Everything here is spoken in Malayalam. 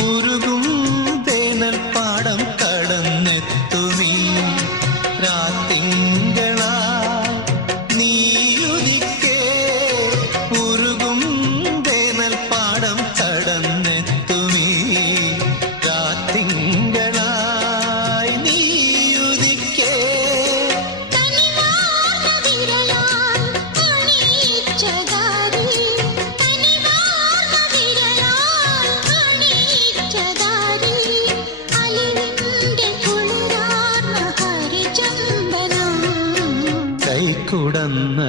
ഉരുകും തേനൽ പാടം കടന്നെത്തുമീ രാത്തിങ്കളാ നീയുദിക്കേ. ഉരുകും തേനൽ പാടം കടന്നെത്തുമീ രാത്തിങ്കളായി നീയുദിക്കേ. കൈക്കുടന്ന